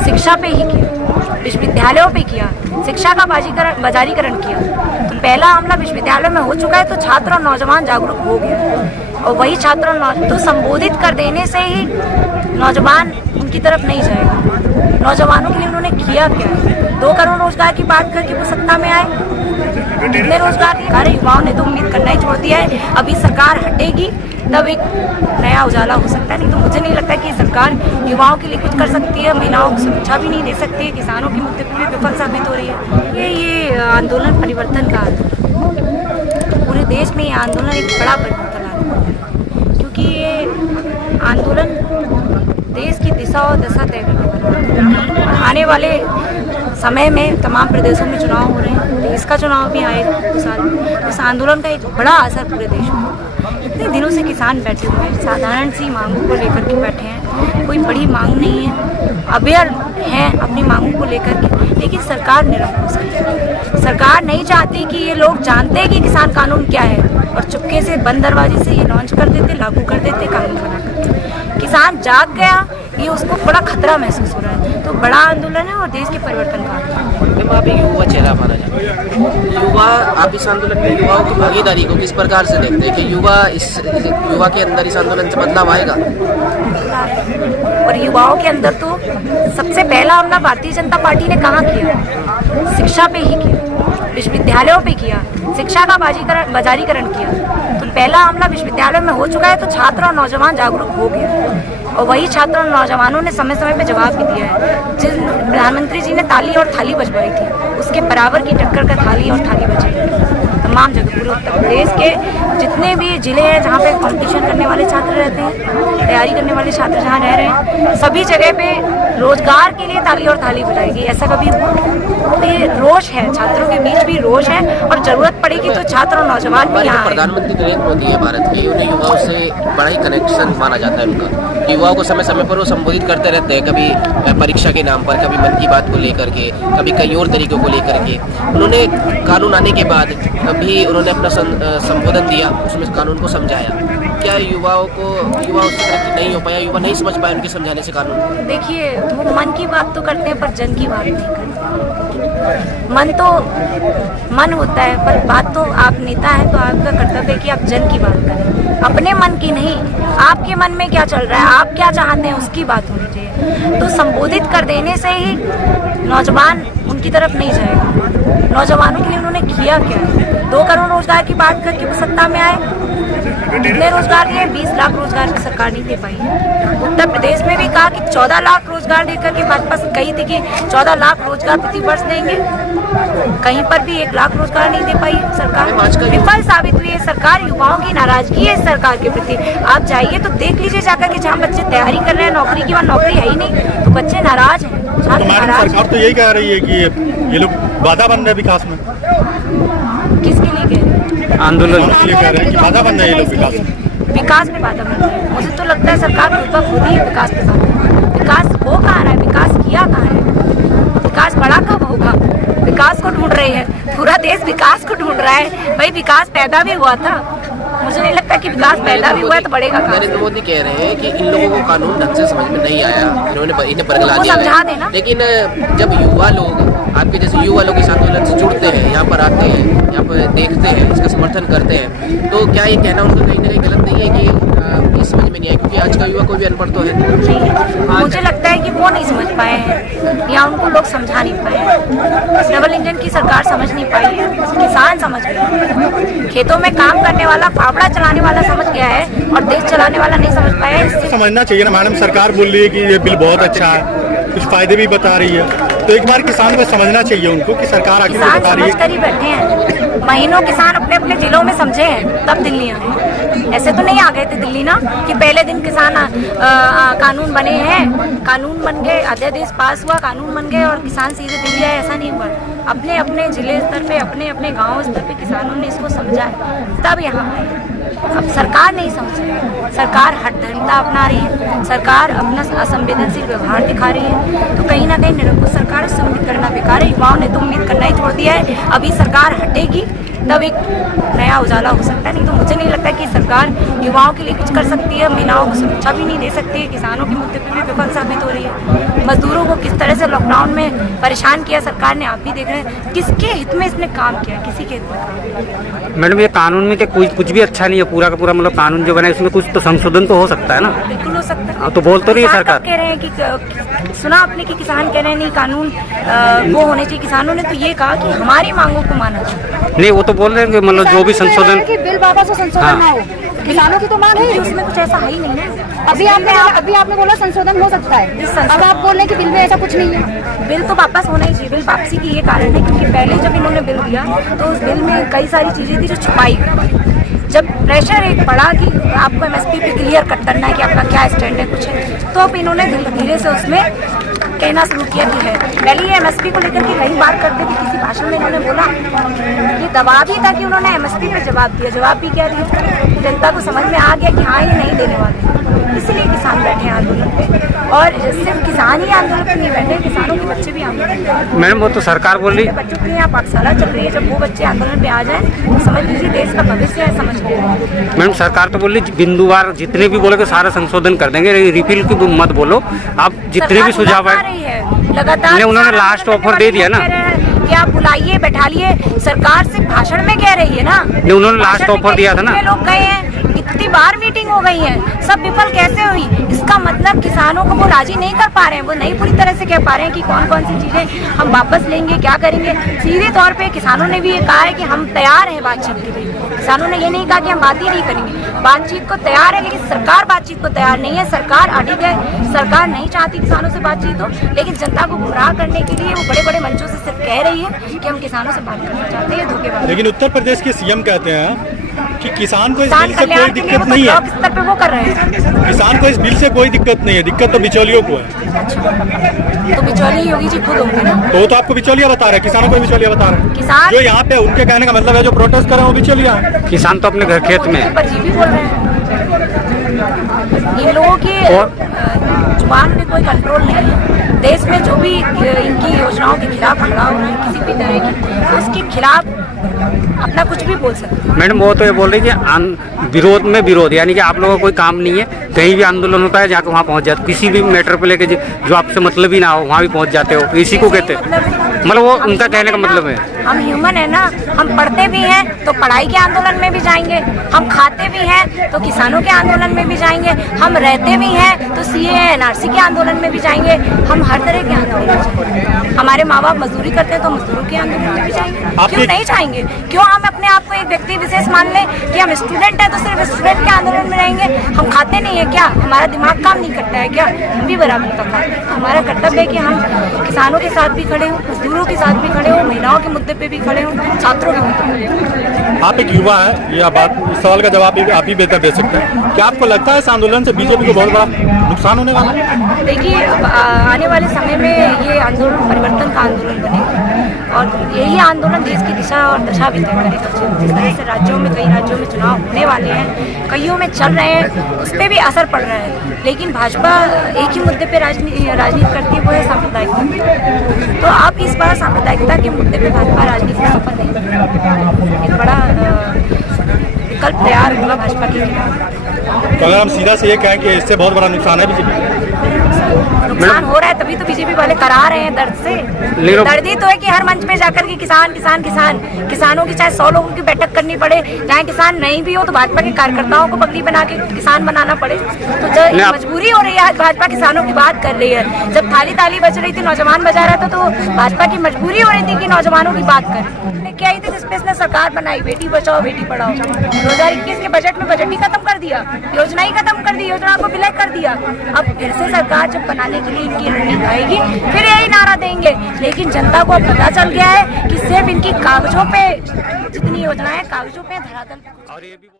शिक्षा पे ही किया, विश्वविद्यालयों पे किया, शिक्षा का बाजारीकरण किया। तो पहला हमला विश्वविद्यालय में हो चुका है, तो छात्र और नौजवान जागरूक हो गए, और वही छात्र और तो संबोधित कर देने से ही नौजवान उनकी तरफ नहीं जाएगा। नौजवानों के लिए उन्होंने किया क्या? 2 करोड़ रोजगार की बात करके वो सत्ता में आए। कितने रोजगार के कार्य युवाओं ने तो उम्मीद करना ही छोड़ दिया है। अभी सरकार हटेगी तब एक नया उजाला हो सकता है, नहीं तो मुझे नहीं लगता कि सरकार युवाओं के लिए कुछ कर सकती है, महिलाओं को सुरक्षा भी नहीं दे सकती है, किसानों की मुद्दे पर भी विफल साबित हो रही है। ये आंदोलन परिवर्तन का पूरे देश में ये आंदोलन एक बड़ा परिवर्तन है, क्योंकि ये आंदोलन देश की दिशा और दशा तय करने वाला है। आने वाले समय में तमाम प्रदेशों में चुनाव हो रहे हैं, देश का चुनाव भी आएगा 2 साल में। इस आंदोलन का एक बड़ा असर पूरे देश में। इतने दिनों से किसान बैठे हुए हैं, साधारण सी मांगों को लेकर के बैठे हैं, कोई बड़ी मांग नहीं है, अवेयर हैं अपनी मांगों को लेकर के, लेकिन सरकार निरंकुश है। सरकार नहीं चाहती कि ये लोग जानते कि किसान कानून क्या है, और चुपके से बंद दरवाजे से ये लॉन्च कर देते, लागू कर देते कानून बनाकर। किसान जाग गया, ये उसको बड़ा खतरा महसूस हो रहा है, तो बड़ा आंदोलन है और देश के परिवर्तन का आंदोलन। आप युवा चेहरा माना जाता है, युवा आप इस आंदोलन में युवाओं की भागीदारी को किस प्रकार से देखते हैं कि युवा के अंदर इस आंदोलन से बदलाव आएगा? और युवाओं के अंदर तो सबसे पहला हमला भारतीय जनता पार्टी ने कहाँ किया? शिक्षा पे ही किया, विश्वविद्यालयों पे किया, शिक्षा का बाजारीकरण किया। तो पहला हमला विश्वविद्यालय में हो चुका है, तो छात्र और नौजवान जागरूक हो गए, और वही छात्र और नौजवानों ने समय समय पे जवाब भी दिया है। जिस प्रधानमंत्री जी ने ताली और थाली बजवाई थी, उसके बराबर की टक्कर का थाली और थाली बजाई तमाम जगह। पूरे उत्तर प्रदेश के जितने भी जिले हैं जहाँ पे कंपटीशन करने वाले छात्र रहते हैं, तैयारी करने वाले छात्र जहाँ रह रहे हैं, सभी जगह पे रोजगार के लिए ताली और थाली बजाएगी। ऐसा कभी हुआ? तो ये रोष है, छात्रों के बीच भी रोष है, और जरूरत पड़ेगी तो छात्र और नौजवान भी यहाँ। प्रधानमंत्री नरेंद्र मोदी है भारत के, उन्हें युवाओं से बड़ा ही कनेक्शन माना जाता है उनका। युवाओं को समय समय पर वो संबोधित करते रहते हैं, कभी परीक्षा के नाम पर, कभी मन की बात को लेकर के, कभी कई और तरीकों को लेकर के। उन्होंने कानून आने के बाद भी उन्होंने अपना संबोधन दिया, उसमें कानून को समझाया। क्या युवाओं से तरक्की नहीं हो पाया, युवा नहीं समझ पाए उनके समझाने से कानून? देखिए, वो मन की बात तो करते हैं पर जन की बात नहीं करते। मन तो मन होता है, पर बात तो आप नेता हैं तो आपका कर्तव्य है कि आप जन की बात करें, अपने मन की नहीं। आपके मन में क्या चल रहा है, आप क्या चाहते हैं, उसकी बात होनी चाहिए। तो संबोधित कर देने से ही नौजवान उनकी तरफ नहीं जाएगा। नौजवानों के लिए उन्होंने किया क्या? 2 करोड़ रोजगार की बात करके वो सत्ता में आए। कितने रोजगार दिए? 20 लाख रोजगार की सरकार नहीं दे पाई है। उत्तर प्रदेश में भी कहा कि 14 लाख रोजगार देकर के भाजपा कही थी कि 14 लाख रोजगार प्रति वर्ष देंगे, कहीं पर भी 1 लाख रोजगार नहीं दे पाई सरकार, विफल साबित हुई है सरकार। युवाओं की नाराजगी है इस सरकार के प्रति। आप जाइए तो देख लीजिए जाकर के, जहाँ बच्चे तैयारी कर रहे हैं नौकरी की, वहाँ नौकरी है ही नहीं, तो बच्चे नाराज हैं। सरकार तो यही कह रही है कि ये लोग बाधा बन रहे हैं विकास में। किसके लिए कह रहे हैं? आंदोलन के लिए कह रहे हैं कि बाधा बन रहे हैं ये लोग विकास में। विकास में बाधा बन रही है। मुझे तो लगता है सरकार खुद ही विकास पे बाधा। विकास हो कहाँ रहा है? विकास किया कहाँ है? विकास बड़ा कब होगा? विकास को ढूंढ रही है, पूरा देश विकास को ढूंढ रहा है। भाई विकास पैदा भी हुआ था, मुझे नहीं लगता कि विकास पैदा भी हुआ है तो बढ़ेगा। नरेंद्र मोदी कह रहे हैं कि इन लोगों को कानून ढंग से समझ में नहीं आया, इन्हें बरगला दिया है। लेकिन जब युवा लोग, आपके जैसे युवा लोग इस आंदोलन से जुड़ते हैं, यहाँ पर आते हैं, यहाँ पर देखते हैं, इसका समर्थन करते हैं, तो क्या ये कहना उनका कहीं ना कहीं गलत नहीं है कि ये समझ में नहीं आया? क्योंकि आज का युवा कोई भी अनपढ़ तो है। मुझे लगता है कि वो नहीं समझ पाए हैं, या उनको लोग समझा नहीं पाए हैं। डबल इंजन की सरकार समझ नहीं पाई है, किसान समझ गए। खेतों में काम करने वाला, फावड़ा चलाने वाला समझ गया है, और देश चलाने वाला नहीं समझ पाया है। इससे समझना चाहिए ना मैडम, सरकार बोल रही है कि ये बिल बहुत अच्छा है, कुछ फायदे भी बता रही है, तो एक बार किसान को समझना चाहिए उनको कि सरकार आखिर बता रही है। समझ कर ही बैठे हैं, महीनों किसान अपने अपने जिलों में समझे हैं, तब दिल्ली आए। ऐसे तो नहीं आ गए थे दिल्ली ना कि पहले दिन किसान कानून बने हैं, कानून बन गए, अध्यादेश पास हुआ, कानून बन गए और किसान सीधे दिल्ली आए। ऐसा नहीं हुआ। अपने अपने जिले स्तर पे, अपने अपने गांव स्तर पे किसानों ने इसको समझा है, तब यहाँ आए। अब सरकार नहीं समझ रही है, सरकार हठधर्मिता अपना रही है, सरकार अपना असंवेदनशील व्यवहार दिखा रही है। तो कहीं ना कहीं ये निरंकुश सरकार, उससे उम्मीद करना बेकार है। युवाओं ने तो उम्मीद करना ही छोड़ दिया है। अभी सरकार हटेगी तब एक नया उजाला हो सकता है, नहीं तो मुझे नहीं लगता कि सरकार युवाओं के लिए कुछ कर सकती है। महिलाओं को सुरक्षा भी नहीं दे सकती है। किसानों के मुद्दे पर भी विफल साबित हो रही है। मजदूरों को किस तरह से लॉकडाउन में परेशान किया सरकार ने, आप भी देख रहे हैं। किसके हित में इसने काम किया? किसी के हित में काम किया? मैडम, ये कानून में कुछ भी अच्छा नहीं है। पूरा का पूरा मतलब कानून जो बना है इसमें कुछ तो संशोधन तो हो सकता है ना। बिल्कुल हो सकता है। तो बोल तो रही है सरकार। कह रहे हैं कि सुना आपने कि किसान कह रहे हैं नहीं कानून वो होने चाहिए। किसानों ने तो ये कहा कि हमारी मांगों को माना जाए। नहीं, वो तो बोल रहे हैं कि मतलब जो भी संशोधन कि बिल वापस हो, संशोधन ना हो। किसानों की तो मांग है, उसमें कुछ ऐसा है ही नहीं है। अभी आपने बोला संशोधन हो सकता है, अब आप बोल रहे हैं कि बिल में ऐसा कुछ नहीं है। बिल तो वापस होना ही चाहिए। बिल वापसी की ये कारण है क्योंकि पहले जब इन्होंने बिल दिया तो उस बिल में कई सारी चीजें थी जो छुपाई गई। जब प्रेशर एक पड़ा कि आपको एमएसपी पे क्लियर कट करना है कि आपका क्या स्टैंड है कुछ है, तो अब इन्होंने धीरे धीरे से उसमें कहना शुरू किया कि है। पहले ये एमएसपी को लेकर के कई बार करते थे। किसी भाषण में इन्होंने बोला, ये दबाव ही था कि उन्होंने एमएसपी पे जवाब दिया। जवाब भी क्या दिया? जनता को समझ में आ गया कि हाँ ये नहीं देने वाले, इसलिए किसान बैठे हैं आंदोलन पे। और सिर्फ किसान ही आंदोलन पे नहीं बैठे, किसानों के बच्चे भी आंदोलन पे। मैडम, वो तो सरकार बोल रही है बच्चों के यहाँ पाठशाला चल रही है। जब वो बच्चे आंदोलन पे आ जाए तो समझ लीजिए देश का भविष्य है, समझ लीजिए। मैडम, सरकार तो बोल रही बिंदुवार जितने भी बोले सारा संशोधन कर देंगे। रिफिल की मत बोलो, आप जितने भी सुझाव है लगातार नहीं, उन्होंने लास्ट ऑफर दे दिया ना कि आप बुलाइए बैठालिए। सरकार सिर्फ भाषण में कह रही है ना। नहीं, उन्होंने लास्ट ऑफर दिया था ना। लोग गए हैं, कितनी बार मीटिंग हो गई है, सब विफल कैसे हुई? इसका मतलब किसानों को वो राजी नहीं कर पा रहे हैं। वो नहीं पूरी तरह से कह पा रहे हैं कि कौन कौन सी चीजें हम वापस लेंगे, क्या करेंगे। सीधे तौर पे किसानों ने भी ये कहा है कि हम तैयार हैं बातचीत के लिए। किसानों ने ये नहीं कहा कि हम बात ही नहीं करेंगे, बातचीत को तैयार है, लेकिन सरकार बातचीत को तैयार नहीं है। सरकार अडिग है, सरकार नहीं चाहती किसानों से बातचीत हो, लेकिन जनता को गुमराह करने के लिए वो बड़े बड़े मंचों से सिर्फ कह रही है कि हम किसानों से बात करना चाहते हैं। धोखेबाज। लेकिन उत्तर प्रदेश के सीएम कहते हैं कि किसान को इस किसान बिल से कोई कल्याण के लिए दिक्कत वो नहीं ब्लॉक है। स्तर पे वो कर रहे हैं। किसान को इस बिल से कोई दिक्कत नहीं है, दिक्कत तो बिचौलियों को है। तो बिचौली योगी जी खुद होंगे ना। तो वो तो आपको बिचौलिया बता रहे हैं, किसानों को बिचौलिया बता रहे हैं। किसान जो यहाँ पे उनके कहने का मतलब है जो प्रोटेस्ट कर रहे हैं वो बिचौलिया है। किसान तो अपने घर खेत में है। परजीवी बोल रहे हैं। इन लोगों की जुबान में कोई कंट्रोल नहीं है। देश में जो भी इनकी योजनाओं के खिलाफ खड़ा हो रहा है किसी भी तरह की, उसके खिलाफ अपना कुछ भी बोल सकते हैं। मैडम, वो तो ये बोल रही कि विरोध में विरोध, यानी कि आप लोगों का कोई काम नहीं है, कहीं भी आंदोलन होता है जाकर वहाँ पहुँच जाते, किसी भी मैटर पे लेके जो आपसे मतलब ही ना हो वहाँ भी पहुँच जाते हो, इसी को कहते हैं। मतलब वो उनका कहने का मतलब है हम ह्यूमन है ना। हम पढ़ते भी हैं तो पढ़ाई के आंदोलन में भी जाएंगे, हम खाते भी हैं तो किसानों के आंदोलन में भी जाएंगे, हम रहते भी हैं तो सीए एनआरसी के आंदोलन में भी जाएंगे, हम हर तरह के आंदोलन में जाएंगे। हमारे माँ बाप मजदूरी करते हैं तो मजदूरों के आंदोलन में भी जाएंगे। क्यों नहीं जाएंगे? क्यों हम अपने आप को एक व्यक्ति विशेष मान लें कि हम स्टूडेंट हैं तो सिर्फ स्टूडेंट के आंदोलन में रहेंगे? हम खाते नहीं है क्या? हमारा दिमाग काम नहीं करता है क्या? हम भी बराबर का खाते हैं। हमारा कर्तव्य है कि हम किसानों के साथ भी खड़े हों, मजदूरों के साथ भी खड़े हों, महिलाओं के मुद्दे पे भी खड़े हों, छात्रों के मुद्दे पे। आप एक युवा है, यह बात इस सवाल का जवाब आप ही बेहतर दे सकते हैं। क्या आपको लगता है इस आंदोलन से बीजेपी को बहुत बड़ा नुकसान होने वाला है? देखिए, आने वाले समय में ये आंदोलन परिवर्तन का आंदोलन बनेगा और यही आंदोलन देश की दिशा और दशा भी तय करेगा। जिस तरह से राज्यों में कई राज्यों में चुनाव होने वाले हैं, कईयों में चल रहे हैं, उस पर भी असर पड़ रहा है। लेकिन भाजपा एक ही मुद्दे पे राजनीति करती है, वो है सांप्रदायिकता। तो आप इस बार सांप्रदायिकता के मुद्दे पे भाजपा राजनीति में सफल नहीं, एक बड़ा विकल्प तैयार होगा भाजपा के खिलाफ। तो अगर हम सीधा से ये कहें कि इससे बहुत बड़ा नुकसान है बीजेपी, नुकसान हो रहा है तभी तो बीजेपी वाले करा रहे हैं दर्द से। दर्द ही तो है कि हर मंच पे जाकर के किसान किसान किसान, किसानों की चाहे 100 लोगों की बैठक करनी पड़े, चाहे किसान नहीं भी हो तो भाजपा के कार्यकर्ताओं को पगड़ी बना के किसान बनाना पड़े। तो जब मजबूरी हो रही है, आज भाजपा किसानों की बात कर रही है। जब थाली ताली बज रही थी, नौजवान बजा रहा था, तो भाजपा की मजबूरी हो रही थी कि नौजवानों की बात करें। क्या थी जिसपे इसने सरकार बनाई, बेटी बचाओ बेटी पढ़ाओ। 2021 के बजट में बजट ही खत्म कर दिया, योजना ही खत्म कर दी, योजना को विलय कर दिया। अब फिर से सरकार जब बनाने के लिए इनकी रणनीति आएगी फिर यही नारा देंगे। लेकिन जनता को अब पता चल गया है कि सिर्फ इनकी कागजों पे जितनी योजनाएं कागजों पे धरातल पे